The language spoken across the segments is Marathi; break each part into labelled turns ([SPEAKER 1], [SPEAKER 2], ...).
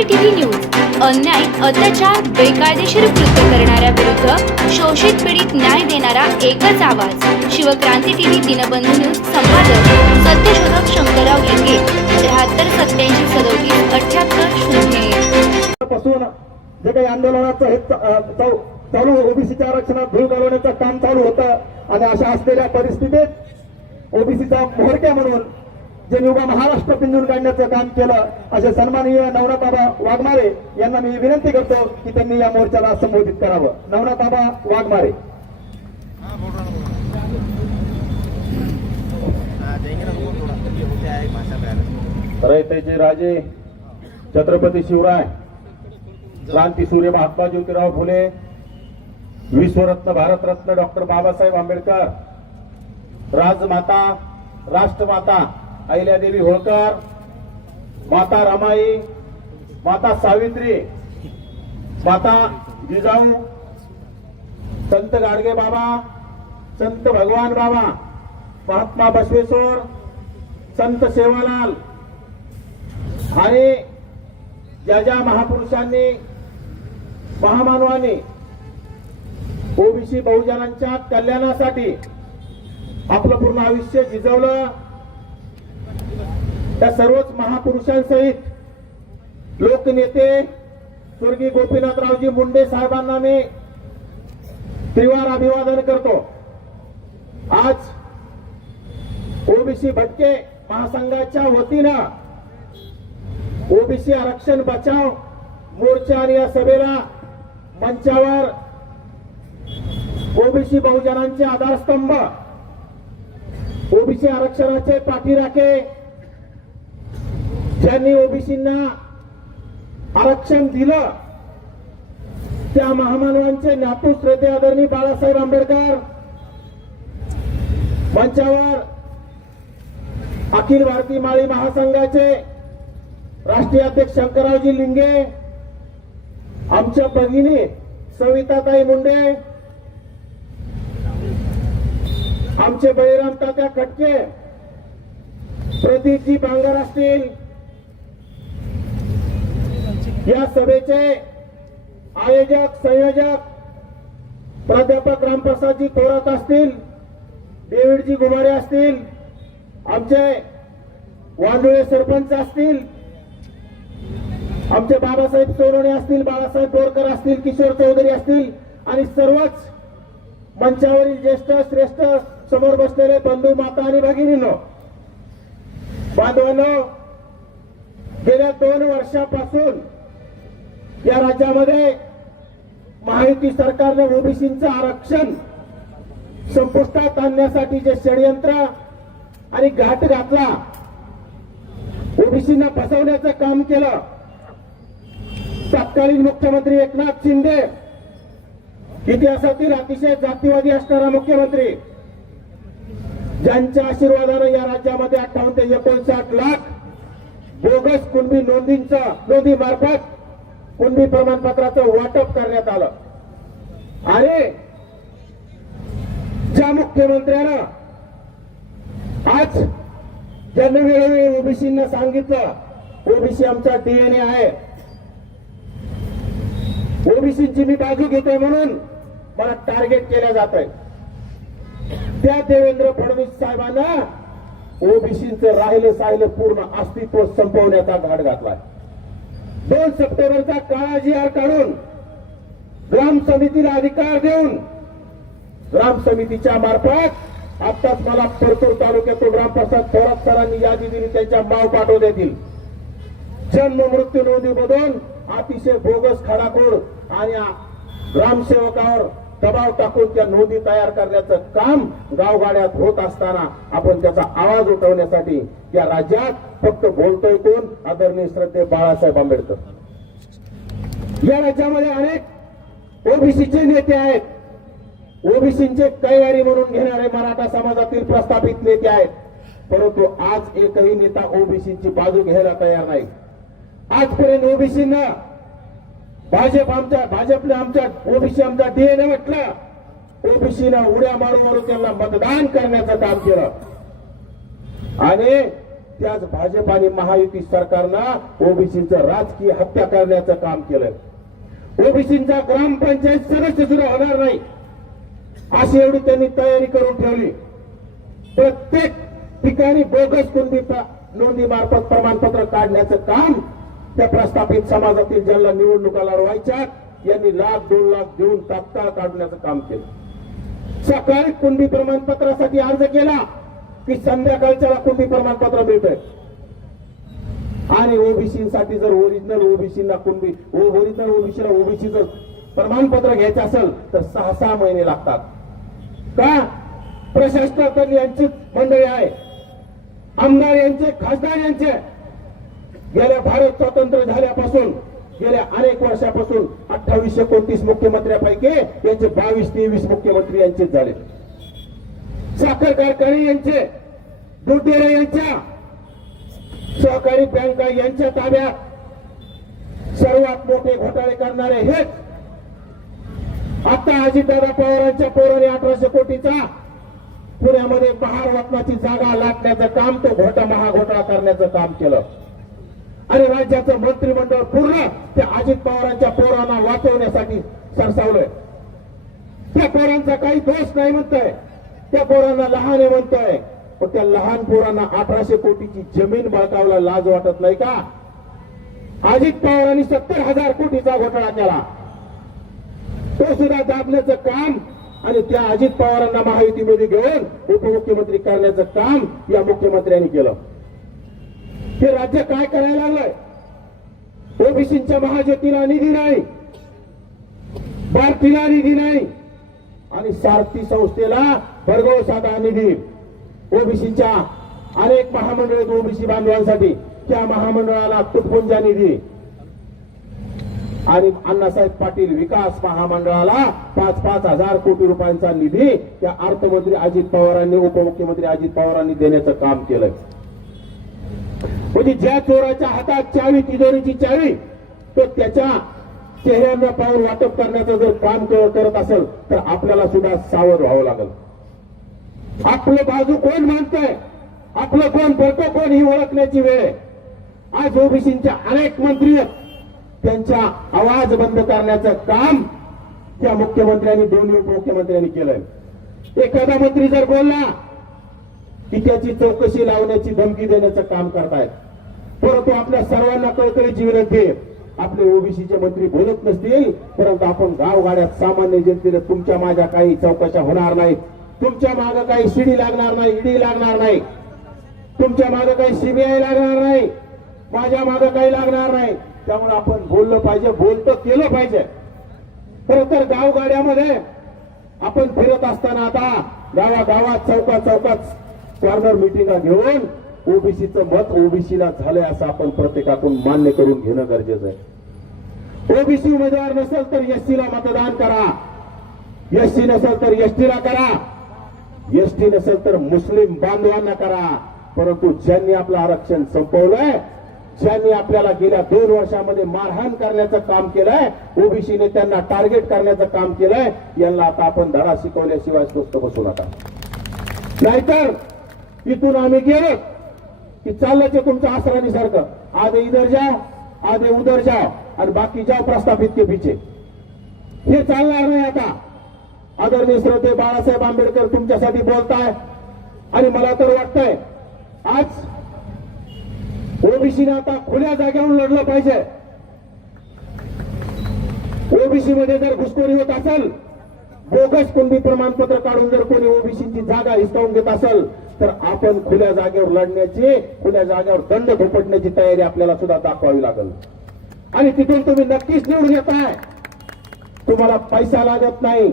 [SPEAKER 1] क्रांती टीव्ही न्यूज अन्याय अत्याचार बेकायदेशीर कृत्य करणाऱ्या विरुद्ध शोषित पीडित न्याय देणारा एकच आवाज. शिवक्रांती टीव्ही दिनबंधू न्यूज संपादक सत्यशोधक शंकरराव लिंगे त्र्याहत्तर सत्याऐंशी सदोतीस अठ्याहत्तर
[SPEAKER 2] शून्यपासून जे काही आंदोलनाचं हे चालू चालू ओबीसीच्या आरक्षणात धूळ घालवण्याचं काम चालू होतं. आणि अशा असलेल्या परिस्थितीत ओबीसीचा मोहरक्या म्हणून ज्यांनी उभा महाराष्ट्र पिंजून काढण्याचं काम केलं असे सन्माननीय नवनाथाबा वाघमारे यांना मी विनंती करतो की त्यांनी या मोर्चाला संबोधित करावं. नवनाथाबा वाघमारे. रयतेचे राजे छत्रपती शिवराय क्रांती सूर्य महात्मा ज्योतिराव फुले विश्वरत्न भारतरत्न डॉक्टर बाबासाहेब आंबेडकर राजमाता राष्ट्रमाता अहिल्यादेवी होळकर माता रमाई माता सावित्री माता जिजाऊ संत गाडगे बाबा संत भगवान बाबा महात्मा बसवेश्वर संत सेवालाल आणि ज्या ज्या महापुरुषांनी महामानवाने ओबीसी बहुजनांच्या कल्याणासाठी आपलं पूर्ण आयुष्य झिजवलं त्या सर्वच महापुरुषांसहित लोकनेते स्वर्गीय गोपीनाथरावजी मुंडे साहेबांना मी त्रिवार अभिवादन करतो. आज ओबीसी भटके महासंघाच्या वतीनं ओबीसी आरक्षण बचाव मोर्चा आणि या सभेला मंचावर ओबीसी बहुजनांचे आधारस्तंभ ओबीसी आरक्षणाचे पाठीराखे ज्यांनी ओबीसींना आरक्षण दिलं त्या महामानवांचे नातू श्रद्धे आदरणीय बाळासाहेब आंबेडकर मंचावर अखिल भारतीय माळी महासंघाचे राष्ट्रीय अध्यक्ष शंकररावजी लिंगे आमच्या भगिनी सविताताई मुंडे आमचे बळीराम तात्या खटके प्रदीपजी बांगर असतील या सभेचे आयोजक संयोजक प्राध्यापक रामप्रसादजी थोरात असतील डेव्हिडजी गुमारे असतील आमचे वांदुळे सरपंच असतील आमचे बाबासाहेब चोरणे असतील बाळासाहेब बोरकर असतील किशोर चौधरी असतील आणि सर्वच मंचावरील ज्येष्ठ श्रेष्ठ समोर बसलेले बंधू माता आणि भगिनीनो बांधवांनो गेल्या दोन वर्षापासून या राज्यामध्ये महायुती सरकारने ओबीसीचं आरक्षण संपुष्टात आणण्यासाठी जे षडयंत्र आणि घाट घातला ओबीसींना फसवण्याचं काम केलं तत्कालीन मुख्यमंत्री एकनाथ शिंदे इतिहासातील अतिशय जातीवादी असणारा मुख्यमंत्री ज्यांच्या आशीर्वादानं या राज्यामध्ये अठ्ठावन्न ते एकोणसाठ लाख बोगस कुणबी नोंदींचा नोंदी मार्फत कुणबी प्रमाणपत्राचं वाटप करण्यात आलं. आणि ज्या मुख्यमंत्र्यानं आज ज्यांनी वेळोवेळी ओबीसींना सांगितलं ओबीसी आमचा डीएनए आहे. ओबीसीची मी बाजू घेतोय म्हणून मला टार्गेट केल्या जात आहे त्या देवेंद्र फडणवीस साहेबांना ओबीसीचं राहिलं साहिलं पूर्ण अस्तित्व संपवण्याचा घाट घातलाय. दोन सप्टेंबरचा काळा जी आर काढून ग्राम समितीला अधिकार देऊन ग्राम समितीच्या मार्फत आताच मला परतूर तालुक्यातून रामप्रसाद थोरात सरांनी यादी दिली त्यांच्या माव पाठव देतील. जन्म मृत्यू नोंदीमधून अतिशय बोगस खडाकोड आणि ग्रामसेवकावर दबाव टाकून त्या नोंदी तयार करण्याचं काम गावगाड्यात होत असताना आपण त्याचा आवाज उठवण्यासाठी या राज्यात फक्त बोलतोय कोण? आदरणीय श्रद्धे बाळासाहेब आंबेडकर. या राज्यामध्ये अनेक ओबीसीचे नेते आहेत. ओबीसीचे कैवारी म्हणून घेणारे मराठा समाजातील प्रस्थापित नेते आहेत. परंतु आज एकही नेता ओबीसीची बाजू घ्यायला तयार नाही. आजपर्यंत ओबीसींना भाजप आमच्या भाजपने आमच्या ओबीसी आमचा डीएनए म्हटलं ओबीसीनं उड्या मारू मारू त्यांना मतदान करण्याचं काम केलं. आणि त्याच भाजप आणि महायुती सरकारनं ओबीसीचं राजकीय हत्या करण्याचं काम केलं ओबीसीचा ग्रामपंचायत सदस्य सुद्धा होणार नाही. अशी एवढी त्यांनी तयारी करून ठेवली. प्रत्येक ठिकाणी बोगस कुणबी नोंदी मार्फत प्रमाणपत्र काढण्याचं काम त्या प्रस्थापित समाजातील ज्यांना निवडणुका लढवायच्या यांनी लाख दोन लाख देऊन तात्काळ काढण्याचं काम केलं. सकाळी कुंडी प्रमाणपत्रासाठी अर्ज केला की संध्याकाळच्या कुंडी प्रमाणपत्र मिळतंय आणि ओबीसीसाठी जर ओरिजिनल ओबीसीना कुणबी ओरिजिनल ओबीसीला ओबीसीचं प्रमाणपत्र घ्यायचं असेल तर सहा सहा महिने लागतात. का? प्रशासनाकडे यांची मंडळी आहे. आमदार यांचे खासदार यांचे. गेल्या भारत स्वातंत्र्य झाल्यापासून गेल्या अनेक वर्षापासून अठ्ठावीस एकोणतीस मुख्यमंत्र्यांपैकी यांचे बावीस तेवीस मुख्यमंत्री यांचेच झाले. साखर कारखाने यांचे दूध यांच्या सहकारी बँका यांच्या ताब्यात सर्वात मोठे घोटाळे करणारे हेच आता अजितदादा पवारांच्या पोराने अठराशे कोटीचा पुण्यामध्ये महारत्नाची जागा लाटण्याचं काम तो घोटा महाघोटाळा करण्याचं काम केलं. आणि राज्याचं मंत्रिमंडळ पूर्ण त्या अजित पवारांच्या पोरांना वाचवण्यासाठी सरसावलंय. त्या पोरांचा काही दोष नाही म्हणतोय. त्या पोरांना लहान आहे म्हणतोय. पण त्या लहान पोरांना अठराशे कोटीची जमीन बळकावला लाज वाटत नाही का? अजित पवारांनी सत्तर हजार कोटीचा घोटाळा केला. तो सुद्धा दाबण्याचं काम आणि त्या अजित पवारांना महायुतीमध्ये घेऊन उपमुख्यमंत्री करण्याचं काम या मुख्यमंत्र्यांनी केलं. हे राज्य काय करायला लागलंय? ओबीसीच्या महाज्योतीला निधी नाही. भारतीला निधी नाही. आणि सारथी संस्थेला भरघोस निधी. ओबीसीच्या अनेक महामंडळ ओबीसी बांधवांसाठी त्या महामंडळाला तुटपुंजा निधी. आणि अण्णासाहेब पाटील विकास महामंडळाला पाच पाच हजार कोटी रुपयांचा निधी त्या अर्थमंत्री अजित पवारांनी उपमुख्यमंत्री अजित पवारांनी देण्याचं काम केलंय. म्हणजे ज्या चोराच्या हातात चावी तिजोरीची चावी तो त्याच्या चेहऱ्यांना पाहून वाटप करण्याचं जर काम करत असेल तर आपल्याला सुद्धा सावध व्हावं लागेल. आपलं बाजू कोण मानतंय आपलं कोण भरतो कोण ही ओळखण्याची वेळ आहे. आज ओबीसीच्या अनेक मंत्री आहेत. त्यांचा आवाज बंद करण्याचं काम त्या मुख्यमंत्र्यांनी दोन्ही उपमुख्यमंत्र्यांनी केलंय. एखादा मंत्री जर बोलला की त्याची चौकशी लावण्याची धमकी देण्याचं काम करतायत. परंतु आपल्या सर्वांना कळकळीची विनंती आहे आपले ओबीसीचे मंत्री बोलत नसतील परंतु आपण गावगाड्यात सामान्य जनतेला तुमच्या माझ्या काही चौकशा होणार नाहीत. तुमच्या मागं काही शिडी लागणार नाही ईडी लागणार नाही. तुमच्या माग काही सीबीआय लागणार नाही. माझ्या माग काही लागणार नाही. त्यामुळे आपण बोललं पाहिजे बोलतं केलं पाहिजे. खर तर गावगाड्यामध्ये आपण फिरत असताना आता गावागावात चौकात चौकात कॉर्नर मिटिंगा घेऊन ओबीसीचं मत ओबीसीला झालंय असं आपण प्रत्येकातून मान्य करून घेणं गरजेचं आहे. ओबीसी उमेदवार नसेल तर एससीला मतदान करा. एससी नसेल तर एसटीला करा. एसटी नसेल तर मुस्लिम बांधवांना करा. परंतु ज्यांनी आपलं आरक्षण संपवलंय ज्यांनी आपल्याला गेल्या दोन वर्षामध्ये मारहाण करण्याचं काम केलंय ओबीसीने त्यांना टार्गेट करण्याचं काम केलंय यांना आता आपण धडा शिकवल्याशिवाय स्वस्त बसू नका. नाहीतर इथून आम्ही गेलो की चाललं तुमच्या तुमचं आसरानी सारखं आधे इधर जा आधे उधर जा आणि बाकी जाओ प्रस्थापित के पिचे हे चालणार नाही आता. आदरणीय श्रोते बाळासाहेब आंबेडकर तुमच्यासाठी बोलताय आणि मला तर वाटतंय आज ओबीसीने आता खुल्या जागेवर लढलं पाहिजे. ओबीसी मध्ये जर घुसखोरी होत असेल बोगस कुणबी प्रमाणपत्र काढून जर कोणी ओबीसीची जागा हिसकावून घेत असेल तर आपण खुल्या जागेवर लढण्याची खुल्या जागेवर दंड थोपटण्याची तयारी आपल्याला सुद्धा दाखवावी लागेल. आणि तिथून तुम्ही नक्कीच निवडून येताय तुम्हाला पैसा लागत नाही.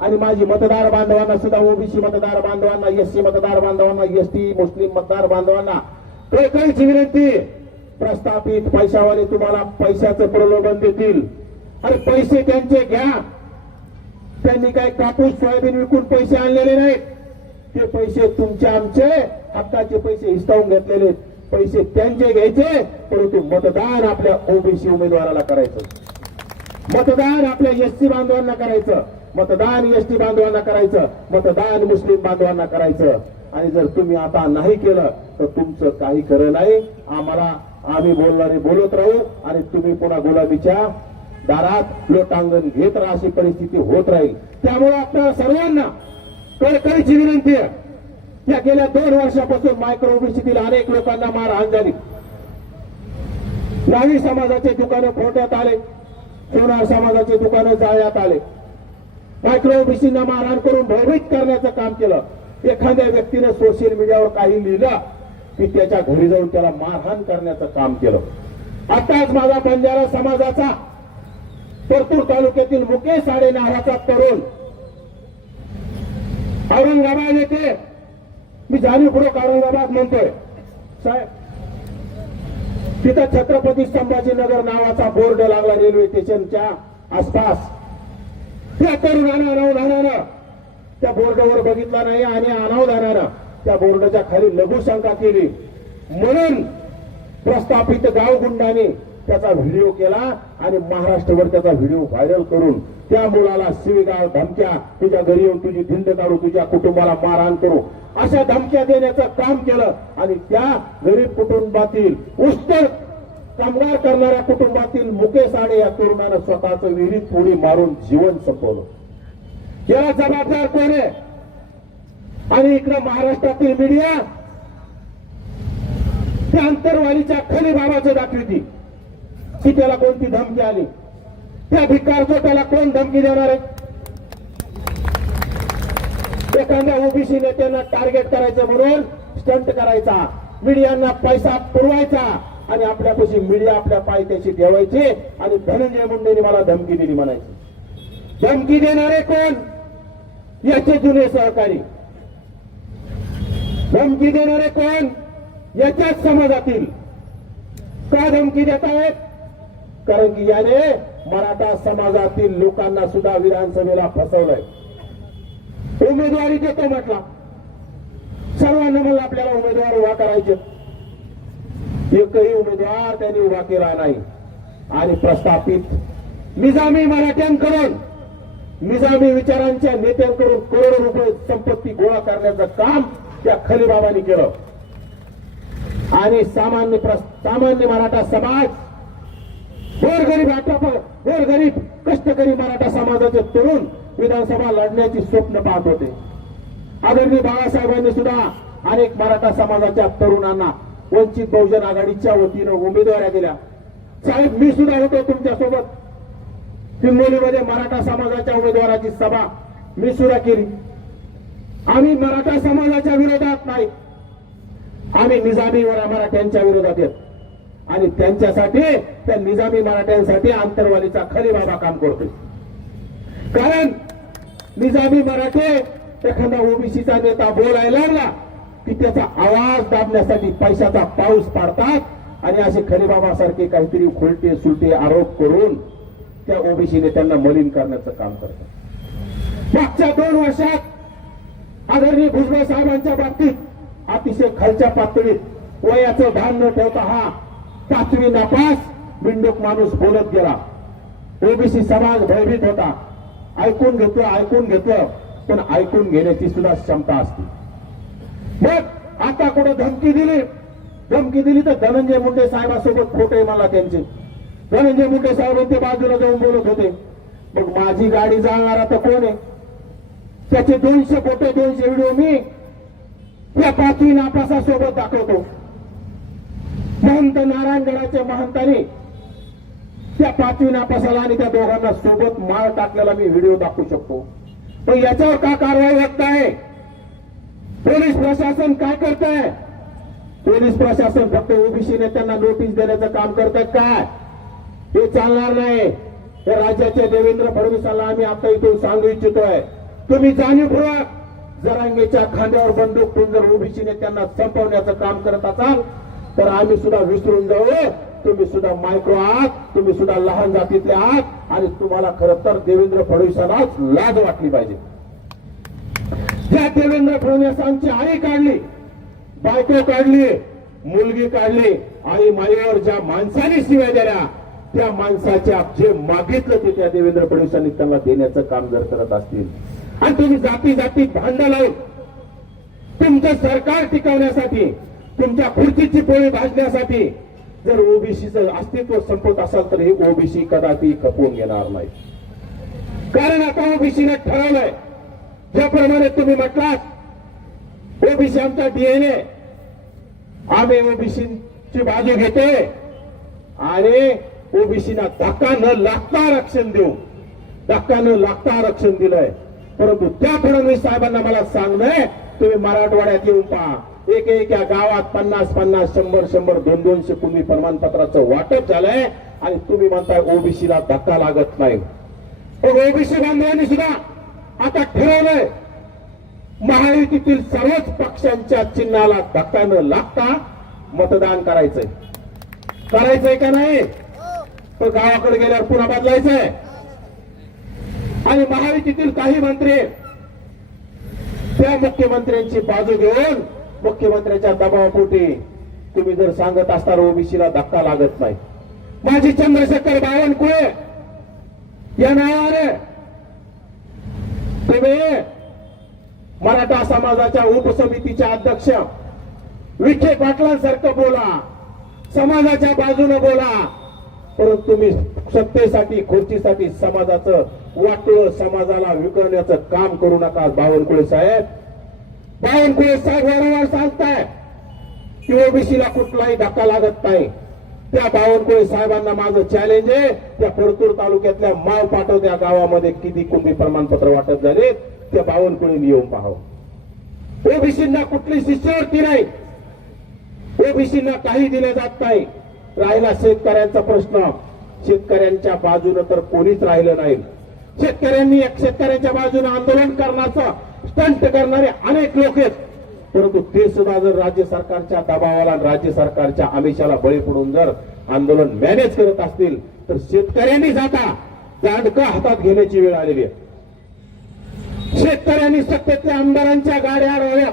[SPEAKER 2] आणि माझी मतदार बांधवांना सुद्धा ओबीसी मतदार बांधवांना एससी मतदार बांधवांना एसटी मुस्लिम मतदार बांधवांना कळकळीची विनंती. प्रस्थापित पैशावाले तुम्हाला पैशाचं प्रलोभन देतील. आणि पैसे त्यांचे घ्या. त्यांनी काय कापूस सोयाबीन विकून पैसे आणलेले नाहीत. ते पैसे तुमचे आमचे हक्काचे पैसे हिसकावून घेतलेले पैसे त्यांचे घ्यायचे परंतु मतदान आपल्या ओबीसी उमेदवाराला करायचं. मतदान आपल्या एसटी बांधवांना करायचं. मतदान एसटी बांधवांना करायचं. मतदान मुस्लिम बांधवांना करायचं. आणि जर तुम्ही आता नाही केलं तर तुमचं काही खरं नाही. आम्हाला आम्ही बोलणारे बोलत राहू. आणि तुम्ही पुन्हा गुलाबीच्या दारात लोटांगण घेत राहा अशी परिस्थिती होत राहील. त्यामुळे आपल्या सर्वांना कळकळीची विनंती आहे. या गेल्या दोन वर्षापासून मायक्रो ओबीसीतील अनेक लोकांना मारहाण झाली नावी समाजाचे दुकानं फोडण्यात आले. सोनार समाजाचे दुकानं जाळण्यात आले. मायक्रो ओबीसींना मारहाण करून भयभीत करण्याचं काम केलं. एखाद्या व्यक्तीने सोशल मीडियावर काही लिहिलं की त्याच्या घरी जाऊन त्याला मारहाण करण्याचं काम केलं. आताच माझा बंजारा समाजाचा परतूर तालुक्यातील मुकेश साडे नावाचा तरुण औरंगाबाद येथे. मी जाणीवपूर्वक औरंगाबाद म्हणतोय. साहेब तिथं छत्रपती संभाजीनगर नावाचा बोर्ड लागला रेल्वे स्टेशनच्या आसपास. त्या तरुणानं अनावधानानं त्या बोर्डवर बघितला नाही आणि अनावधानानं त्या बोर्डाच्या खाली लघुशंका केली. म्हणून प्रस्थापित गावगुंडाने त्याचा व्हिडिओ केला आणि महाराष्ट्रभर त्याचा व्हिडिओ व्हायरल करून त्या मुलाला शिवीगाळ धमक्या तुझ्या घरी येऊन तुझी धिंड काढू तुझ्या कुटुंबाला मारहाण करू. अशा धमक्या देण्याचं काम केलं आणि त्या गरीब कुटुंबातील उस्तर कामगार करणाऱ्या कुटुंबातील मुकेश आणि या तरुणानं स्वतःच विहिरीत पुढे मारून जीवन संपवलं. याला जबाबदार कोण आहे? आणि इकडं महाराष्ट्रातील मीडिया त्या अंतरवालीच्या खली बाबाचं दाखविती. की त्याला कोणती धमकी आली? त्या भिकार त्याला कोण धमकी देणार आहे? एखाद्या ओबीसी नेत्यांना टार्गेट करायचं म्हणून स्टंट करायचा. मीडियांना पैसा पुरवायचा आणि आपल्यापाशी मीडिया आपल्या पायथ्याशी ठेवायची आणि धनंजय मुंडेने मला धमकी दिली म्हणायची. धमकी देणारे कोण? याचे जुने सहकारी. धमकी देणारे कोण? याच्याच समाजातील. का धमकी देत आहेत कारण की याने मराठा समाजातील लोकांना सुद्धा विधानसभेला फसवलंय. उमेदवारी देतो म्हटला. सर्वांना म्हणलं आपल्याला उमेदवार उभा करायचे. एकही उमेदवार त्यांनी उभा केला नाही. आणि प्रस्थापित निजामी मराठ्यांकडून निजामी विचारांच्या नेत्यांकडून करोडो रुपये संपत्ती गोळा करण्याचं काम त्या खलीबाबांनी केलं. आणि सामान्य प्र- सामान्य मराठा समाज गोरगरीब आटोप गोरगरीब कष्टकरी मराठा समाजाचे तरुण विधानसभा लढण्याची स्वप्न पाहत होते. आदरणीय बाळासाहेबांनी सुद्धा अनेक मराठा समाजाच्या तरुणांना वंचित बहुजन आघाडीच्या वतीनं उमेदवाऱ्या दिल्या. साहेब मी सुद्धा होतो तुमच्यासोबत. हिंगोलीमध्ये मराठा समाजाच्या उमेदवाराची सभा मी सुद्धा केली. आम्ही मराठा समाजाच्या विरोधात नाही. आम्ही निजामीवर मराठ्यांच्या विरोधात येत. आणि त्यांच्यासाठी त्या निजामी मराठ्यांसाठी आंतरवालीचा खरी बाबा काम करतोय. कारण निजामी मराठे एखादा ओबीसीचा नेता बोलायला लागला की त्याचा आवाज दाबण्यासाठी पैशाचा पाऊस पाडतात आणि असे खरीबाबासारखे काहीतरी खुलटे सुलटे आरोप करून त्या ओबीसी नेत्यांना मलिन करण्याचं काम करतात. मागच्या दोन वर्षात आदरणीय भुजबळ साहेबांच्या बाबतीत अतिशय खालच्या पातळीत वयाचं भान न ठेवता हा पाचवी नापास. बिंडूक माणूस बोलत गेला. ओबीसी समाज भयभीत होता. ऐकून घेतलं ऐकून घेतलं पण ऐकून घेण्याची सुद्धा क्षमता असते. मग आता कुठे धमकी दिली? धमकी दिली तर धनंजय मुंडे साहेबासोबत आहे मला त्यांचे. धनंजय मुंडे साहेब ते बाजूला जाऊन बोलत होते. मग माझी गाडी जाणार आता कोण आहे? त्याचे दोनशे फोटो दोनशे व्हिडिओ मी या पाचवी नापासासोबत दाखवतो. संत नारायणगडाच्या महंताने त्या पाचवी नापासाला आणि त्या दोघांना सोबत माळ टाकलेला मी व्हिडिओ दाखवू शकतो. पण याच्यावर का कारवाई होत आहे पोलीस प्रशासन काय करत आहे पोलीस प्रशासन फक्त ओबीसी नेत्यांना नोटीस देण्याचं काम करतात काय हे चालणार नाही. हे राज्याचे देवेंद्र फडणवीसांना आम्ही आता इथून सांगू इच्छितोय. तुम्ही जाणीवपूर्वक जरांगेच्या खांद्यावर बंदूक टुंजर ओबीसी नेत्यांना संपवण्याचं काम करत असाल तर आम्ही सुद्धा विसरून जाऊ. तुम्ही सुद्धा मायक्रो आहात. तुम्ही सुद्धा लहान जातीतले आहात. आणि तुम्हाला खर तर देवेंद्र फडणवीसांनाच लाज वाटली पाहिजे. त्या देवेंद्र फडणवीसांची आई काढली. बायको काढली. मुलगी काढली. आणि माईवर ज्या माणसाने शिवाय दिल्या त्या माणसाच्या जे मागितलं ते त्या देवेंद्र फडणवीसांनी त्यांना देण्याचं काम जर करत असतील. आणि तुम्ही जाती जाती भांडण लावून तुमचं सरकार टिकवण्यासाठी तुमच्या खुर्चीची पोळी भाजण्यासाठी जर ओबीसीचं अस्तित्व संपत असाल तर हे ओबीसी कदापि खपवून घेणार नाही. कारण आता ओबीसीने ठरवलंय ज्याप्रमाणे तुम्ही म्हटलात ओबीसी आमचा डीएनए आम्ही ओबीसीची बाजू घेते आणि ओबीसीना धक्का न लागता आरक्षण देऊ. धक्का न लागता आरक्षण दिलंय. परंतु त्या फडणवीस साहेबांना मला सांगणंय तुम्ही मराठवाड्यात येऊन पहा. एक एक या गावात पन्नास पन्नास शंभर शंभर दोन दोनशे पूर्वी प्रमाणपत्राचं वाटप झालंय आणि तुम्ही म्हणताय ओबीसीला धक्का लागत नाही. पण ओबीसी बांधवांनी सुद्धा आता ठरवलंय महायुतीतील सर्वच पक्षांच्या चिन्हाला धक्का न लागता मतदान करायचंय. करायचंय का नाही? तर गावाकडे गेल्यावर पुन्हा बदलायचंय. आणि महायुतीतील काही मंत्री त्या मुख्यमंत्र्यांची बाजू घेऊन मुख्यमंत्र्यांच्या दबावापोटी तुम्ही जर सांगत असता ओबीसीला धक्का लागत नाही. माझी चंद्रशेखर बावनकुळे या नावाने तुम्ही मराठा समाजाच्या उपसमितीच्या अध्यक्ष विखे पाटलांसारखं बोला समाजाच्या बाजूने बोला परंतु तुम्ही सत्तेसाठी खुर्चीसाठी समाजाचं वाटोळ समाजाला विकण्याचं काम करू नका बावनकुळे साहेब. बावनकुळे साहेब सांगताय की ओबीसीला कुठलाही धक्का लागत नाही. त्या बावनकुळे साहेबांना माझं चॅलेंज आहे. त्या परतूर तालुक्यातल्या माव पाठव त्या गावामध्ये किती कुंभी प्रमाणपत्र वाटत झाले त्या बावनकुळे येऊन पाहावं. ओबीसींना कुठली शिष्यवृत्ती नाही. ओबीसींना काही दिलं जात नाही. राहिला शेतकऱ्यांचा प्रश्न. शेतकऱ्यांच्या बाजूनं तर कोणीच राहिलं नाही. शेतकऱ्यांनी एक शेतकऱ्यांच्या बाजूने आंदोलन करण्याचं स्टंट करणारे अनेक लोक आहेत. परंतु ते सुद्धा जर राज्य सरकारच्या दबावाला राज्य सरकारच्या आमिषाला बळी पडून जर आंदोलन मॅनेज करत असतील तर शेतकऱ्यांनी जाता. दांडका हातात घेण्याची वेळ आलेली आहे. शेतकऱ्यांनी सत्तेतल्या आमदारांच्या गाड्या अडवल्या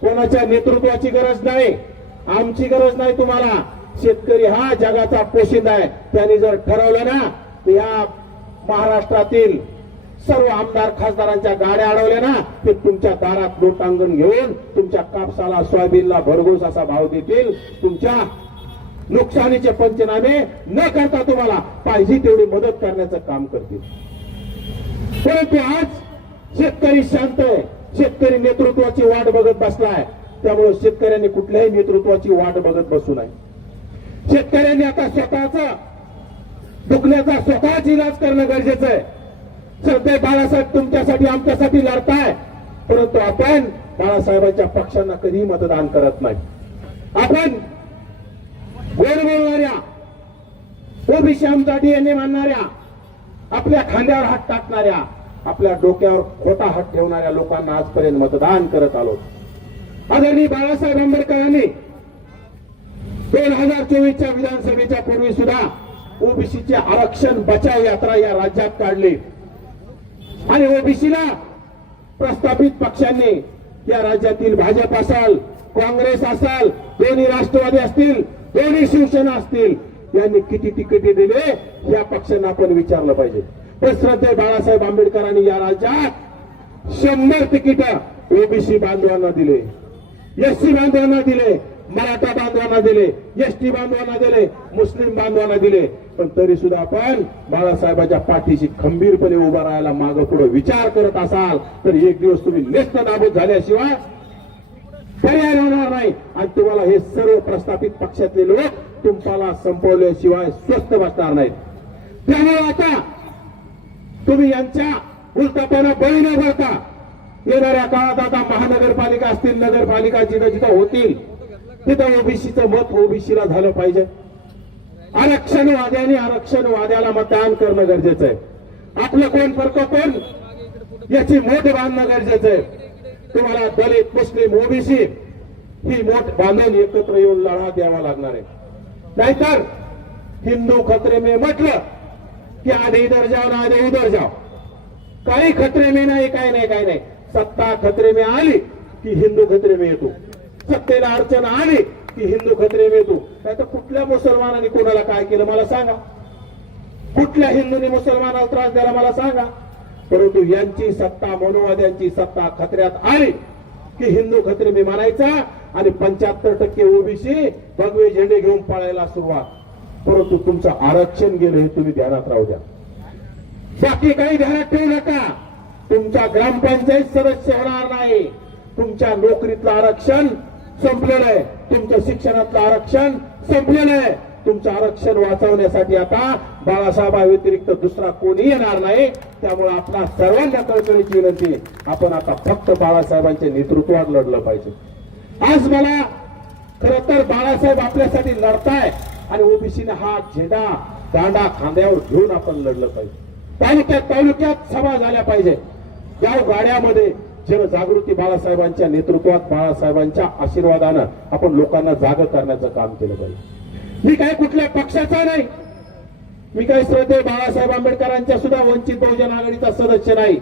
[SPEAKER 2] कोणाच्या नेतृत्वाची गरज नाही. आमची गरज नाही तुम्हाला. शेतकरी हा जगाचा पोशिंदा आहे. त्यांनी जर ठरवलं ना तर या महाराष्ट्रातील सर्व आमदार खासदारांच्या गाड्या अडवल्या ना ते तुमच्या दारात लोटांगण घेऊन तुमच्या कापसाला सोयाबीनला भरघोस असा भाव देतील. तुमच्या नुकसानीचे पंचनामे न करता तुम्हाला पाहिजे तेवढी मदत करण्याचं काम करतील. परंतु आज शेतकरी शांत आहे. शेतकरी नेतृत्वाची वाट बघत बसलाय. त्यामुळे शेतकऱ्यांनी कुठल्याही नेतृत्वाची वाट बघत बसू नये. शेतकऱ्यांनी आता स्वतःचा दुखण्याचा स्वतःच इलाज करणं गरजेचं आहे. सध्या बाळासाहेब तुमच्यासाठी आमच्यासाठी लढताय. परंतु आपण बाळासाहेबांच्या पक्षांना कधीही मतदान करत नाही. आपण गोड बोलणाऱ्या ओबीसी आमचा डीएनए मानणाऱ्या आपल्या खांद्यावर हात टाकणाऱ्या आपल्या डोक्यावर खोटा हात ठेवणाऱ्या लोकांना आजपर्यंत मतदान करत आलो. आदरणीय बाळासाहेब आंबेडकरांनी दोन हजार चोवीसच्या विधानसभेच्या पूर्वी सुद्धा ओबीसीचे आरक्षण बचाव यात्रा या राज्यात काढली. आणि ओबीसीला प्रस्थापित पक्षांनी या राज्यातील भाजप असाल काँग्रेस असाल दोन्ही राष्ट्रवादी असतील दोन्ही शिवसेना असतील यांनी किती तिकिटे दिले या पक्षांना आपण विचारलं पाहिजे. पण श्रद्धे बाळासाहेब आंबेडकरांनी या राज्यात शंभर तिकीट ओबीसी बांधवांना दिले एससी बांधवांना दिले मराठा बांधवांना दिले एसटी बांधवांना दिले मुस्लिम बांधवांना दिले. पण तरी सुद्धा आपण बाळासाहेबांच्या पाठीशी खंबीरपणे उभा राहायला मागं पुढे विचार करत असाल तर एक दिवस तुम्ही नेस्त नाबूद झाल्याशिवाय पर्याय होणार नाही. आणि तुम्हाला हे सर्व प्रस्थापित पक्षातले लोक तुम्हाला संपवल्याशिवाय स्वस्थ बसणार नाहीत. त्यामुळे आता तुम्ही यांच्या उलटापणा बळी न भरता येणाऱ्या काळात आता महानगरपालिका असतील नगरपालिका जिथं जिथं होतील तिथं ओबीसीचं मत ओबीसीला झालं पाहिजे. आरक्षणवाद्याने आरक्षणवाद्याला मतदान करणं गरजेचं आहे. आपलं कोण फरक कोण? याची मोठ बांधणं गरजेचं आहे. तुम्हाला दलित मुस्लिम ओबीसी ही मोठ बांधून एकत्र येऊन लढा द्यावा लागणार आहे. नाहीतर हिंदू खतरे मे म्हटलं की आधी इधर जाओ ना आधी उधर जाओ. काही खतरे मे नाही काय नाही काय नाही. सत्ता खतरे मे आली की हिंदू खतरे मे येतो. सत्तेला अडचण आली की हिंदू खत्रे मिळतो. नाही तर कुठल्या मुसलमानाने कोणाला काय केलं मला सांगा. कुठल्या हिंदूने मुसलमानाला त्रास द्यायला मला सांगा. परंतु यांची सत्ता मनोवाद्यांची सत्ता खत्र्यात आली की हिंदू खत्री मी मानायचा आणि पंच्याहत्तर टक्के ओबीसी भगवे झेंडे घेऊन पळायला सुरुवात. परंतु तुमचं आरक्षण गेलं हे तुम्ही ध्यानात राहू द्या. बाकी काही ध्यानात ठेवू नका. तुमच्या ग्रामपंचायत सदस्य होणार नाही. तुमच्या नोकरीतलं आरक्षण संपलेलं आहे. तुमचं शिक्षणातलं आरक्षण संपलेलं आहे. तुमचं आरक्षण वाचवण्यासाठी आता बाळासाहेबा व्यतिरिक्त दुसरा कोणी येणार नाही. त्यामुळे आपला सर्वांना कळकळीची विनंती आपण आता फक्त बाळासाहेबांच्या नेतृत्वात लढलं पाहिजे. आज मला खर तर बाळासाहेब आपल्यासाठी लढताय आणि ओबीसीने हा झेंडा दांडा खांद्यावर घेऊन आपण लढलं पाहिजे. तालुक्यात तालुक्यात सभा झाल्या पाहिजे. गाव गाड्यामध्ये जनजागृती बाळासाहेबांच्या नेतृत्वात बाळासाहेबांच्या आशीर्वादानं आपण लोकांना जाग करण्याचं काम केलं पाहिजे. मी काय कुठल्या पक्षाचा नाही. मी काय श्रद्धे बाळासाहेब आंबेडकरांच्या सुद्धा वंचित बहुजन आघाडीचा सदस्य नाही.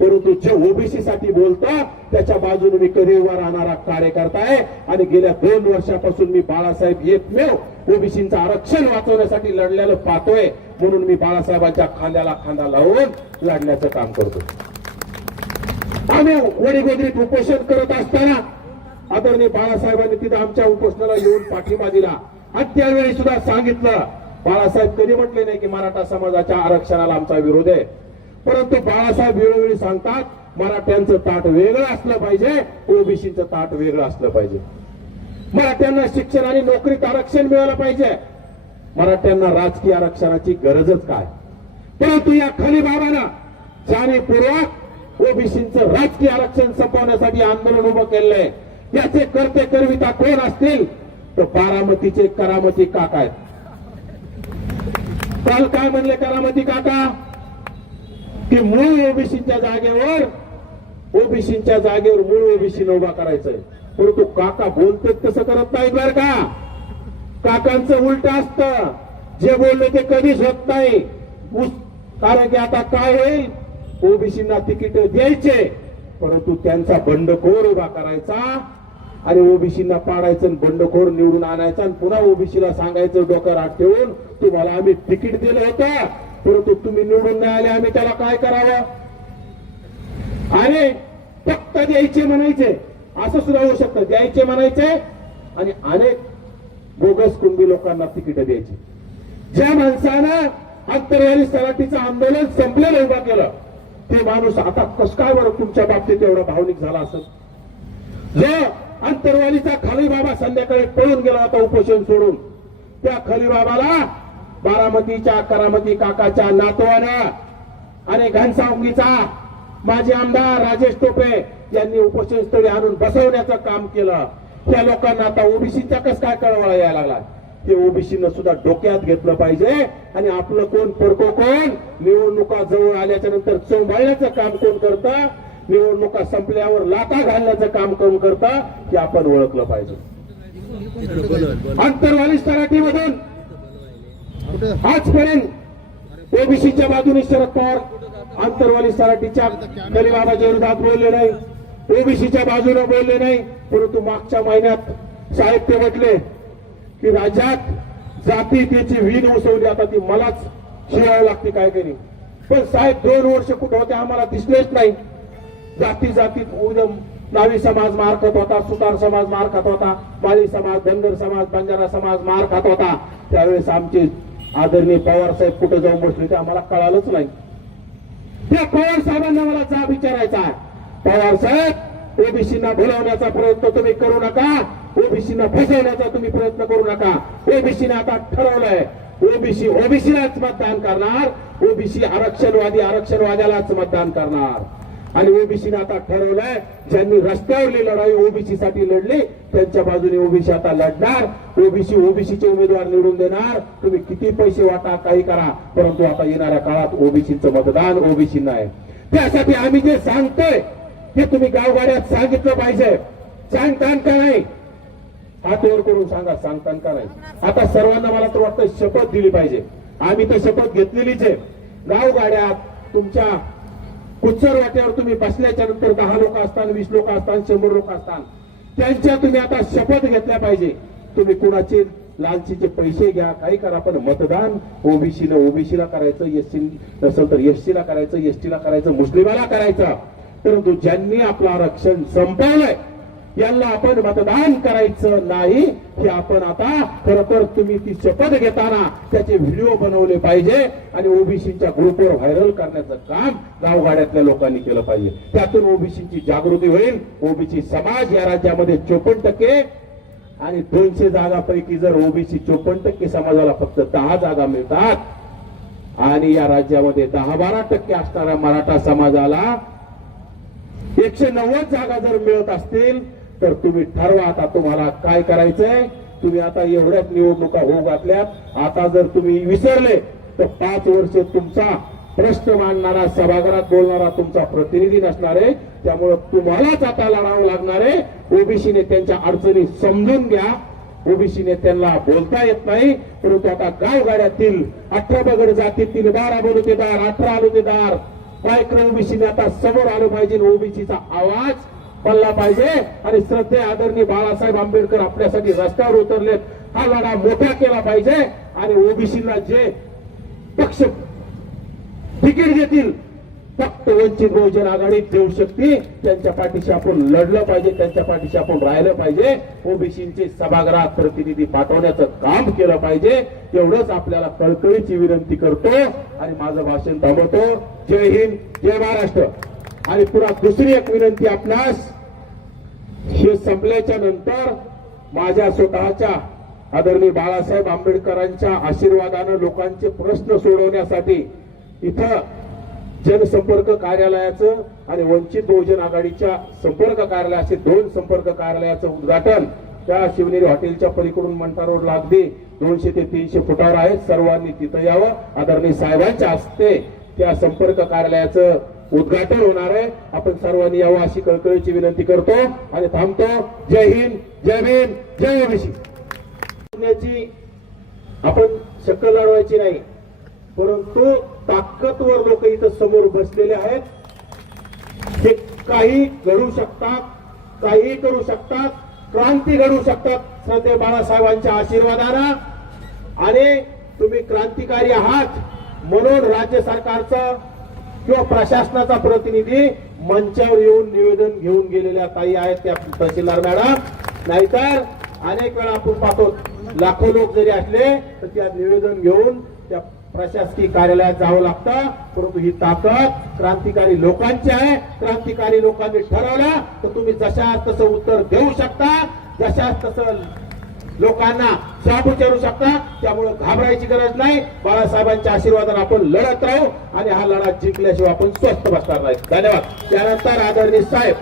[SPEAKER 2] परंतु जे ओबीसी साठी बोलतात त्याच्या बाजूने मी कधी उभा राहणारा कार्यकर्ता आहे. आणि गेल्या दोन वर्षापासून मी बाळासाहेब एकमेव ओबीसीचं आरक्षण वाचवण्यासाठी लढल्याला पाहतोय. म्हणून मी बाळासाहेबांच्या खांद्याला खांदा लावून लढण्याचं काम करतो आम्ही वडीगोदरी उपोषण करत असताना आदरणीय बाळासाहेबांनी तिथं आमच्या उपोषणाला येऊन पाठिंबा दिला. आणि त्यावेळी सुद्धा सांगितलं बाळासाहेब कधी म्हटले नाही की मराठा समाजाच्या आरक्षणाला आमचा विरोध आहे. परंतु बाळासाहेब वेळोवेळी सांगतात मराठ्यांचं ताट वेगळं असलं पाहिजे ओबीसीचं ताट वेगळं असलं पाहिजे. मराठ्यांना शिक्षण आणि नोकरीत आरक्षण मिळालं पाहिजे. मराठ्यांना राजकीय आरक्षणाची गरजच काय? परंतु या खली बाबांना जाणीवपूर्वक ओबीसीचं राजकीय आरक्षण संपवण्यासाठी आंदोलन उभं केलंय. याचे करते करविता कोण असतील? तर बारामतीचे करामती काका आहेत. काल काय म्हणले करामती काका? की मूळ ओबीसीच्या जागेवर ओबीसीच्या जागेवर मूळ ओबीसी उभा करायचंय. परंतु काका बोलतात तसं करत नाहीत बरं का? काकांचं उलट असतं. जे बोलले ते कधीच होत नाही. कारण की आता काय होईल? ओबीसींना तिकीट द्यायचे परंतु त्यांचा बंडखोर उभा करायचा आणि ओबीसींना पाडायचं आणि बंडखोर निवडून आणायचा आणि पुन्हा ओबीसीला सांगायचं डोक्यावर हात ठेवून तुम्हाला आम्ही तिकीट दिलं होतं परंतु तुम्ही निवडून नाही आले आम्ही त्याला काय करावं? आणि फक्त द्यायचे म्हणायचे असं सुद्धा होऊ शकतं द्यायचे म्हणायचे आणि अनेक बोगस कुणबी लोकांना तिकीट द्यायची. ज्या माणसानं अंतर्याली सराठीचं आंदोलन संपलेलं उभा केलं ते माणूस आता कस काय बरं तुमच्या बाबतीत एवढा भावनिक झाला असत जो अंतरवालीचा खाली बाबा संध्याकाळी पळून गेला होता उपोषण सोडून त्या खाली बाबाला बारामतीच्या करामती काकाच्या नातवानं आणि घनसावंगीचा माजी आमदार राजेश टोपे यांनी उपोषण स्थळी आणून बसवण्याचं काम केलं. त्या लोकांना आता ओबीसीचा कस काय कळवळा यायला लागला? ते ओबीसीनं सुद्धा डोक्यात घेतलं पाहिजे. आणि आपलं कोण? पडको कोण? निवडणुका जवळ आल्याच्यानंतर चोंबाळण्याचं काम कोण करतं? निवडणुका संपल्यावर लाता घालण्याचं काम कोण करता? हे आपण ओळखलं पाहिजे. अंतरवाली सराठीमधून आजपर्यंत ओबीसीच्या बाजूने शरद पवार आंतरवाली सराठीच्या गरीबाबाच्या विरोधात बोलले नाही. ओबीसीच्या बाजूने बोलले नाही. परंतु मागच्या महिन्यात साहेब ते म्हटले की राज्यात जाती त्याची वीण उसवली आता ती मलाच शिवाय लागते काय करी पण साहेब दोन वर्ष कुठे होते आम्हाला दिसलेच नाही. जाती जातीत उद्या नावी समाज मार खात होता सुतार समाज मार खात होता माळी समाज धनगर समाज बंजारा समाज मार खात होता. त्यावेळेस आमचे आदरणीय पवार साहेब कुठे जाऊन बसले ते आम्हाला कळालंच नाही. त्या पवार साहेबांना मला जा विचारायचा आहे. पवार साहेब ओबीसींना भुलवण्याचा प्रयत्न तुम्ही करू नका. ओबीसीना फसवण्याचा तुम्ही प्रयत्न करू नका. ओबीसीने आता ठरवलंय. ओबीसी ओबीसीलाच मतदान करणार. ओबीसी आरक्षणवादी आरक्षणवाद्यालाच मतदान करणार. आणि ओबीसीने आता ठरवलंय ज्यांनी रस्त्यावरली लढाई ओबीसी साठी लढली त्यांच्या बाजूने ओबीसी आता लढणार. ओबीसी ओबीसीचे उमेदवार निवडून देणार. तुम्ही किती पैसे वाटा काही करा. परंतु आता येणाऱ्या काळात ओबीसीचं मतदान ओबीसींना आहे. त्यासाठी आम्ही जे सांगतोय हे तुम्ही गावगाड्यात सांगितलं पाहिजे. सांगतान का नाही? हात वर करून सांगा सांगतान का नाही? आता सर्वांना मला तर वाटतं शपथ दिली पाहिजे. आम्ही तर शपथ घेतलेलीच आहे. गावगाड्यात तुमच्या कुच्चर वाट्यावर तुम्ही बसल्याच्या नंतर दहा लोक असतात वीस लोक असतात शंभर लोक असतात त्यांच्या तुम्ही आता शपथ घेतल्या पाहिजे. तुम्ही कुणाचे लालचीचे पैसे घ्या काही करा पण मतदान ओबीसीनं ओबीसीला करायचं एससी नसेल तर एससीला करायचं एसटीला करायचं मुस्लिमाला करायचं. परंतु ज्यांनी आपलं आरक्षण संपवलंय यांना आपण मतदान करायचं नाही हे आपण आता खरोखर तुम्ही ती शपथ घेताना त्याचे व्हिडिओ बनवले पाहिजे आणि ओबीसीच्या ग्रुपवर व्हायरल करण्याचं काम गावगाड्यातल्या लोकांनी केलं पाहिजे. त्यातून ओबीसीची जागृती होईल. ओबीसी समाज या राज्यामध्ये चोपन्न टक्के आणि दोनशे जागापैकी जर ओबीसी चोपन्न टक्के समाजाला फक्त दहा जागा मिळतात आणि या राज्यामध्ये दहा बारा टक्के असणाऱ्या मराठा समाजाला एकशे नव्वद जागा जर मिळत असतील तर तुम्ही ठरवा आता तुम्हाला काय करायचंय. तुम्ही आता एवढ्याच निवडणुका होऊ घातल्यात. आता जर तुम्ही विसरले तर पाच वर्ष तुमचा प्रश्न मांडणारा सभागृहात बोलणारा तुमचा प्रतिनिधी नसणार आहे. त्यामुळं तुम्हालाच आता लढावं लागणार आहे. ओबीसी नेत्यांच्या अडचणी समजून घ्या. ओबीसी नेत्यांना बोलता येत नाही परंतु आता गावगाड्यातील अठरा बगड जातीतील बारा बलुतेदार अठरा आलुतेदार मायक्रो ओबीसीने आता समोर आलं पाहिजे ओबीसीचा आवाज पडला पाहिजे. आणि श्रद्धे आदरणीय बाळासाहेब आंबेडकर आपल्यासाठी रस्त्यावर उतरलेत. हा लढा मोठा केला पाहिजे. आणि ओबीसीला जे पक्ष तिकीट देतील फक्त वंचित बहुजन आघाडी देऊ शकते. त्यांच्या पाठीशी आपण लढलं पाहिजे त्यांच्या पाठीशी आपण राहिलं पाहिजे. ओबीसीचे सभागृहात प्रतिनिधी पाठवण्याचं काम केलं पाहिजे. तेवढंच आपल्याला कळकळीची विनंती करतो आणि माझं भाषण थांबवतो. जय हिंद जय महाराष्ट्र. आणि पुन्हा दुसरी एक विनंती आपणास. हे संपल्याच्या नंतर माझ्या स्वतःच्या आदरणीय बाळासाहेब आंबेडकरांच्या आशीर्वादानं लोकांचे प्रश्न सोडवण्यासाठी इथं जनसंपर्क कार्यालयाचं आणि वंचित बहुजन आघाडीच्या संपर्क कार्यालयाचे दोन संपर्क कार्यालयाचं उद्घाटन त्या शिवनेरी हॉटेलच्या पलीकडून मंठा रोडला अगदी दोनशे ते तीनशे फुटावर आहेत सर्वांनी तिथं यावं. आदरणीय साहेबांच्या हस्ते त्या संपर्क कार्यालयाचं उद्घाटन होणार आहे. आपण सर्वांनी यावं अशी कळकळीची विनंती करतो आणि थांबतो. जय हिंद जय भीम जय ओबीसी आपण शक्कल लढवायची नाही परंतु ताकदवर लोक इथं समोर बसलेले आहेत. ते काही घडू शकतात काही करू शकतात क्रांती घडू शकतात सध्या बाळासाहेबांच्या आशीर्वादानं. आणि तुम्ही क्रांतिकारी आहात म्हणून राज्य सरकारचा किंवा प्रशासनाचा प्रतिनिधी मंचावर येऊन निवेदन घेऊन गेलेल्या ताई आहेत त्या तहसीलदार मॅडम. नाहीतर अनेक वेळा आपण पाहतो लाखो लोक जरी असले तर त्या निवेदन घेऊन त्या प्रशासकीय कार्यालयात जावं लागतं. परंतु ही ताकद क्रांतिकारी लोकांची आहे. क्रांतिकारी लोकांनी ठरवलं तर तुम्ही जशा तसं उत्तर देऊ शकता. जशा तसं लोकांना जाब विचारू शकता. त्यामुळे घाबरायची गरज नाही. बाळासाहेबांच्या आशीर्वादाने आपण लढत राहू आणि हा लढा जिंकल्याशिवाय आपण स्वस्थ बसणार नाही. धन्यवाद. त्यानंतर आदरणीय साहेब.